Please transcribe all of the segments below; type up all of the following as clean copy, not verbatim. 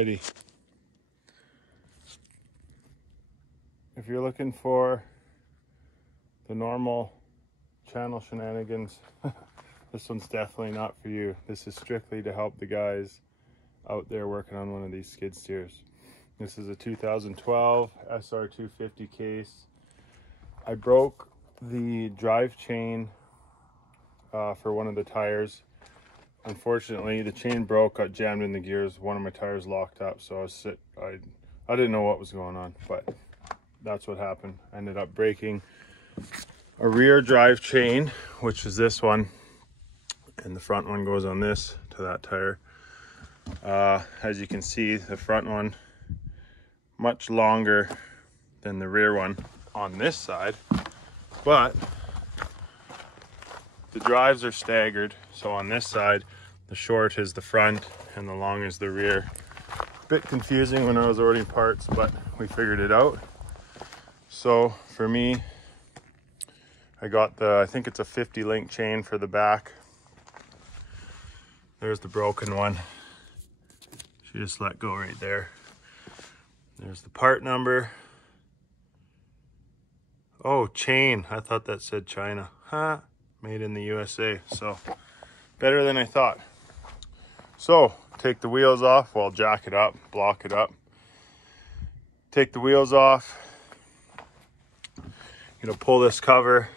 Alrighty. If you're looking for the normal channel shenanigans, this one's definitely not for you. This is strictly to help the guys out there working on one of these skid steers. This is a 2012 sr250 case. I broke the drive chain for one of the tires. Unfortunately, the chain broke, got jammed in the gears. One of my tires locked up, so I didn't know what was going on, but that's what happened. I ended up breaking a rear drive chain, which is this one, and the front one goes on this to that tire. As you can see, the front one much longer than the rear one on this side, but the drives are staggered. So on this side, the short is the front and the long is the rear. Bit confusing when I was ordering parts, but we figured it out. So for me, I got I think it's a 50 link chain for the back. There's the broken one. She just let go right there. There's the part number. Oh, chain. I thought that said China. Huh? Made in the USA. So better than I thought. So take the wheels off. Well, jack it up, block it up. Take the wheels off. Pull this cover.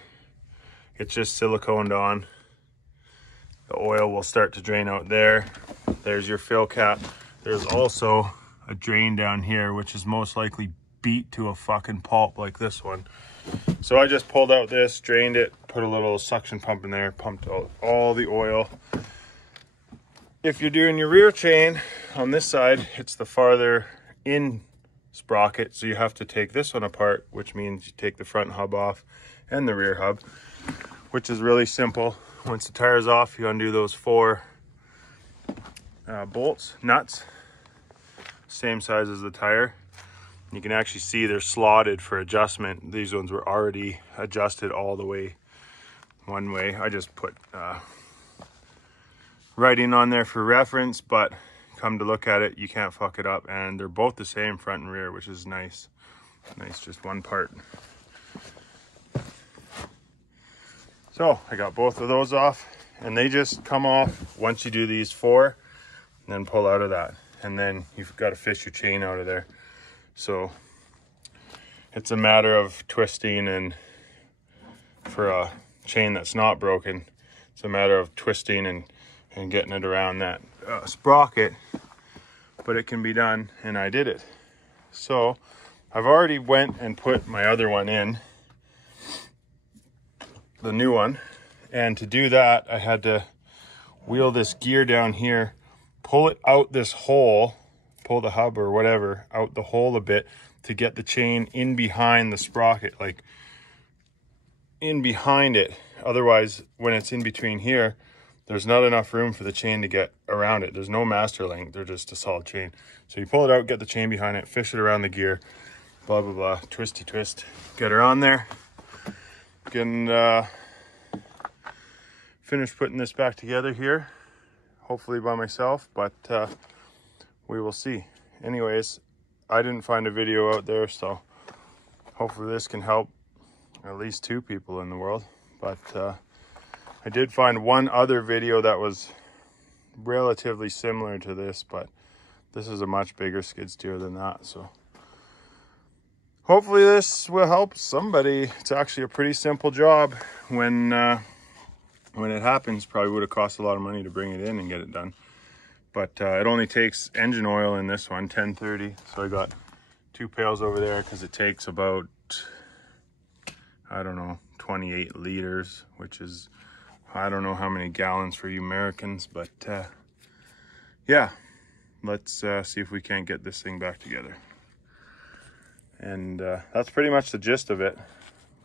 It's just siliconed on. The oil will start to drain out there. There's your fill cap. There's also a drain down here, which is most likely beat to a fucking pulp like this one. So I just pulled out this, drained it, put a little suction pump in there, pumped out all the oil. If you're doing your rear chain on this side, it's the farther in sprocket, so you have to take this one apart, which means you take the front hub off and the rear hub, which is really simple. Once the tire's off, you undo those 4 bolts, nuts, same size as the tire. You can actually see they're slotted for adjustment. These ones were already adjusted all the way one way. I just put writing on there for reference, but come to look at it, you can't fuck it up. And they're both the same front and rear, which is nice. Nice, just one part. So I got both of those off, and they just come off once you do these 4, and then pull out of that. And then you've got to fish your chain out of there. So it's a matter of twisting, and for a chain that's not broken, it's a matter of twisting and getting it around that sprocket, but it can be done, and I did it. So I've already went and put my other one in, the new one, and to do that I had to wheel this gear down here, pull it out this hole, pull the hub or whatever out the hole a bit to get the chain in behind the sprocket, like in behind it. Otherwise, when it's in between here, there's not enough room for the chain to get around it. There's no master link, they're just a solid chain. So you pull it out, get the chain behind it, fish it around the gear, blah blah blah, twisty twist, get her on there. Can finish putting this back together here, hopefully by myself, but we will see. Anyways, I didn't find a video out there, so hopefully this can help at least 2 people in the world. But I did find one other video that was relatively similar to this, but this is a much bigger skid steer than that. So hopefully this will help somebody. It's actually a pretty simple job. When it happens, probably would have cost a lot of money to bring it in and get it done. But it only takes engine oil in this one, 1030. So I got 2 pails over there because it takes about, I don't know, 28 liters, which is, I don't know how many gallons for you Americans, but yeah, let's see if we can't get this thing back together. And that's pretty much the gist of it,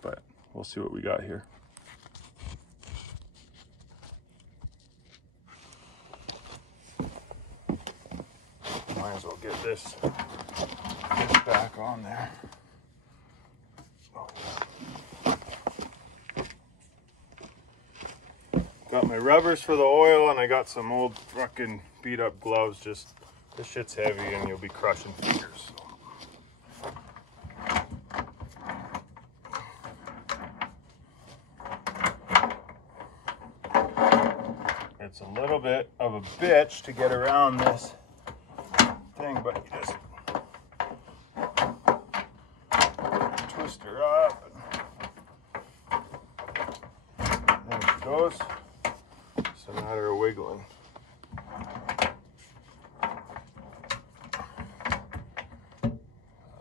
but we'll see what we got here. Might as well get this back on there. Oh, yeah. Got my rubbers for the oil, and I got some old fucking beat up gloves just This shit's heavy and you'll be crushing fingers. It's a little bit of a bitch to get around this thing, but you just twist her up and there she goes. It's a matter of wiggling.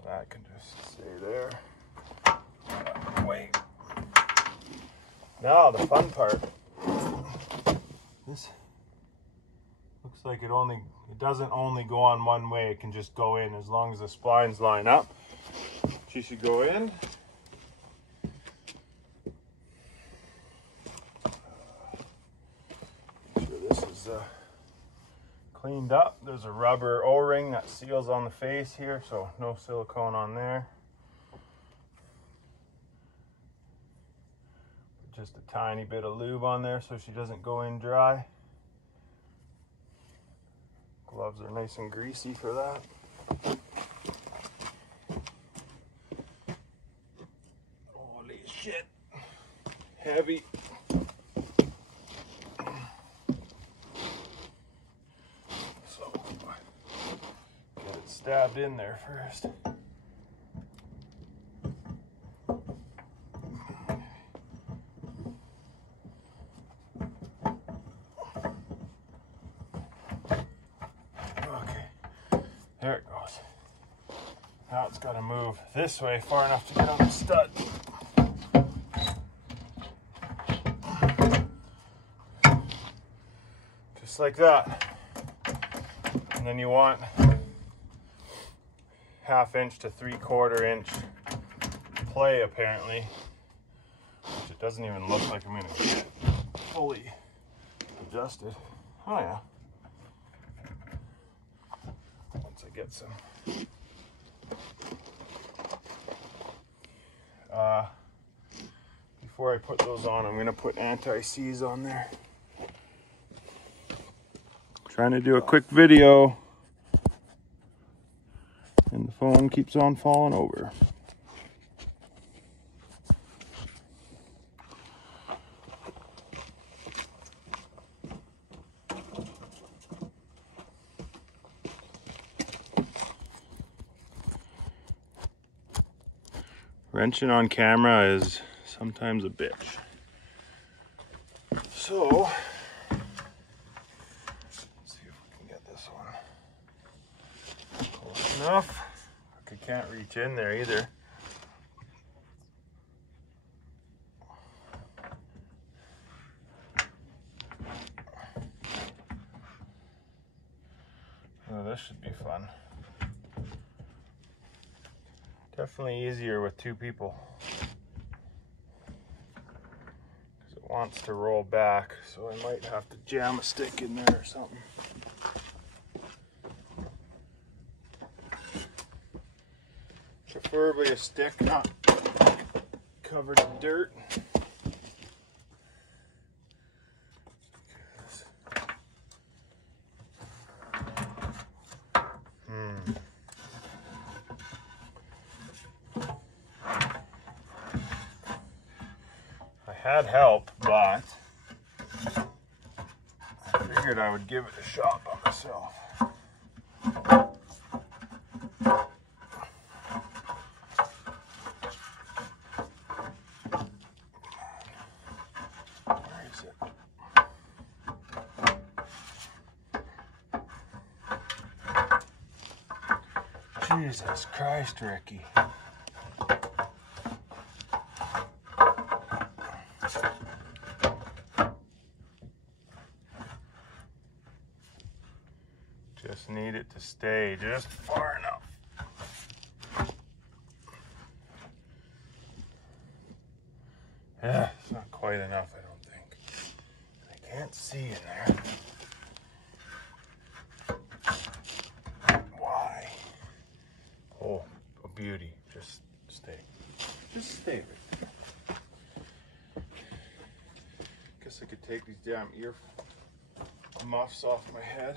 That can just stay there. Wait. Now the fun part. This looks like it doesn't only go on one way, it can just go in as long as the splines line up. She should go in. Make sure this is cleaned up. There's a rubber O-ring that seals on the face here, so no silicone on there. Just a tiny bit of lube on there so she doesn't go in dry. Gloves are nice and greasy for that. Holy shit. Heavy. So, get it stabbed in there first. There it goes. Now it's got to move this way far enough to get on the stud. Just like that. And then you want 1/2 inch to 3/4 inch play apparently. Which it doesn't even look like I'm going to get fully adjusted. Oh yeah. Get some before I put those on, I'm going to put anti-seize on there. Trying to do a quick video and the phone keeps on falling over. Wrenching on camera is sometimes a bitch. So, let's see if we can get this one close enough. I can't reach in there either. Oh, this should be fun. Definitely easier with 2 people. Because it wants to roll back, so I might have to jam a stick in there or something. Preferably a stick not covered in dirt. Had help, but I figured I would give it a shot by myself. Where is it? Jesus Christ, Ricky. Just need it to stay just far enough. Yeah, it's not quite enough, I don't think. I can't see in there. Why? Oh, a beauty. Just stay. Just stay right there. Guess I could take these damn ear muffs off my head.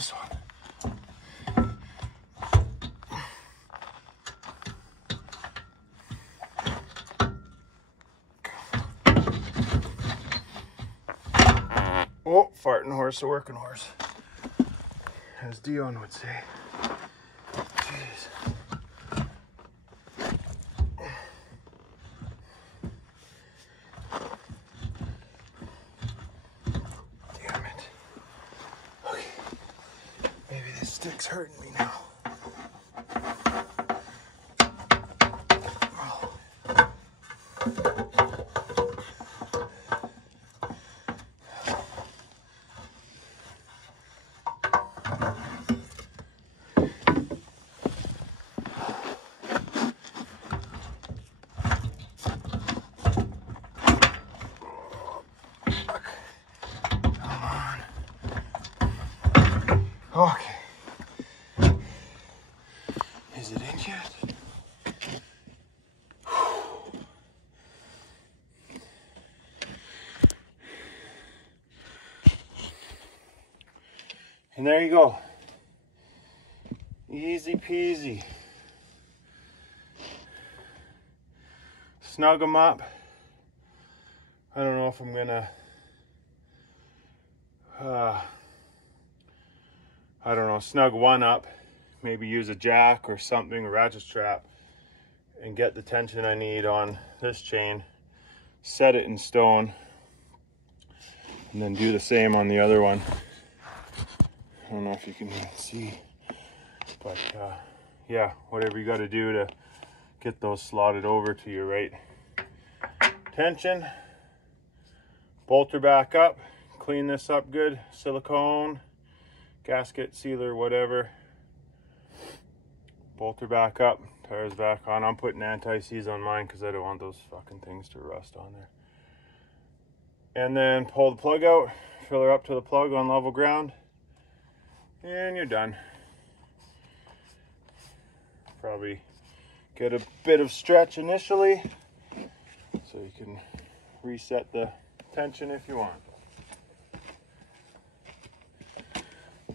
this one. Oh, farting horse, a working horse, as Dion would say. Jeez. Damn it. Okay. Maybe this stick's hurting me now. Oh. Okay. Is it in yet? And there you go. Easy peasy. Snug them up. I don't know if I'm gonna I don't know, snug one up, maybe use a jack or something, a ratchet strap, and get the tension I need on this chain, set it in stone, and then do the same on the other one. I don't know if you can see, but yeah, whatever you got to do to get those slotted over to your right tension. Bolt her back up, clean this up good, silicone, gasket, sealer, whatever. Bolt her back up, tires back on. I'm putting anti-seize on mine because I don't want those fucking things to rust on there. And then pull the plug out, fill her up to the plug on level ground, and you're done. Probably get a bit of stretch initially so you can reset the tension if you want.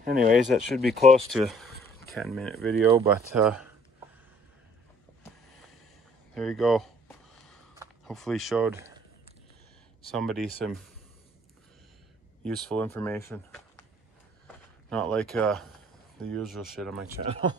Anyways, that should be close to a 10-minute video, but there you go. Hopefully showed somebody some useful information. Not like the usual shit on my channel.